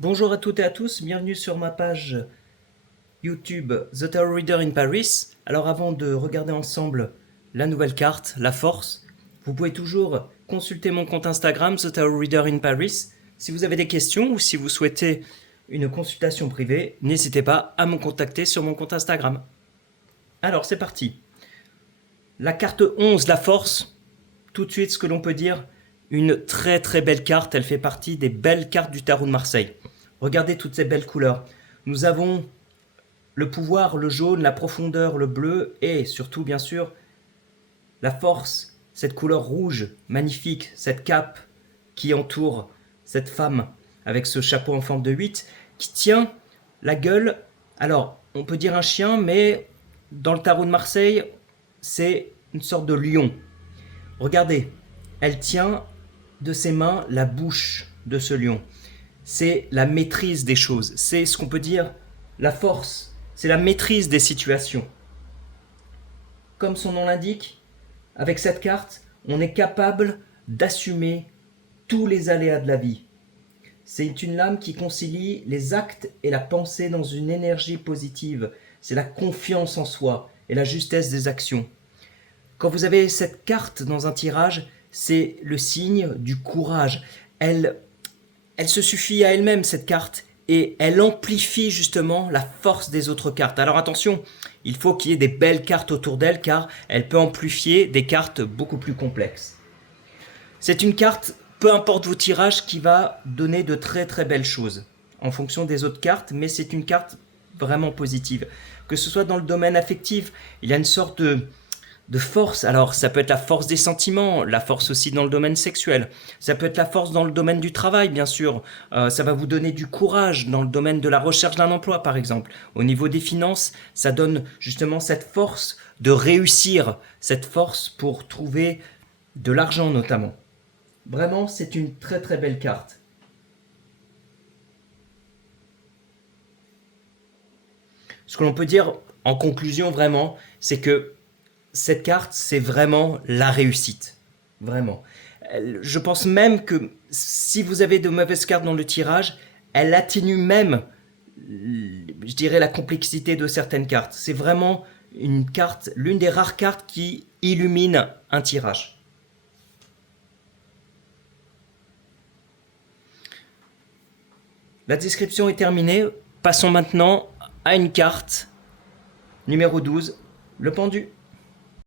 Bonjour à toutes et à tous, bienvenue sur ma page YouTube The Tarot Reader in Paris. Alors avant de regarder ensemble la nouvelle carte, la force, vous pouvez toujours consulter mon compte Instagram The Tarot Reader in Paris. Si vous avez des questions ou si vous souhaitez une consultation privée, n'hésitez pas à me contacter sur mon compte Instagram. Alors c'est parti. La carte 11, la force, tout de suite ce que l'on peut dire, une très très belle carte, elle fait partie des belles cartes du tarot de Marseille. Regardez toutes ces belles couleurs. Nous avons le pouvoir, le jaune, la profondeur, le bleu et surtout bien sûr la force, cette couleur rouge magnifique, cette cape qui entoure cette femme avec ce chapeau en forme de 8 qui tient la gueule. Alors on peut dire un chien, mais dans le tarot de Marseille c'est une sorte de lion. Regardez, elle tient de ses mains la bouche de ce lion. C'est la maîtrise des choses, c'est ce qu'on peut dire la force, c'est la maîtrise des situations. Comme son nom l'indique, avec cette carte, on est capable d'assumer tous les aléas de la vie. C'est une lame qui concilie les actes et la pensée dans une énergie positive. C'est la confiance en soi et la justesse des actions. Quand vous avez cette carte dans un tirage, c'est le signe du courage. Elle se suffit à elle-même, cette carte, et elle amplifie justement la force des autres cartes. Alors attention, il faut qu'il y ait des belles cartes autour d'elle, car elle peut amplifier des cartes beaucoup plus complexes. C'est une carte, peu importe vos tirages, qui va donner de très très belles choses en fonction des autres cartes, mais c'est une carte vraiment positive. Que ce soit dans le domaine affectif, il y a une sorte de force. Alors ça peut être la force des sentiments, la force aussi dans le domaine sexuel, ça peut être la force dans le domaine du travail bien sûr. Ça va vous donner du courage dans le domaine de la recherche d'un emploi par exemple. Au niveau des finances, ça donne justement cette force de réussir, cette force pour trouver de l'argent notamment. Vraiment, c'est une très très belle carte. Ce que l'on peut dire en conclusion vraiment, c'est que cette carte, c'est vraiment la réussite. Vraiment. Je pense même que si vous avez de mauvaises cartes dans le tirage, elle atténue même, je dirais, la complexité de certaines cartes. C'est vraiment une carte, l'une des rares cartes qui illumine un tirage. La description est terminée. Passons maintenant à une carte numéro 12, le pendu.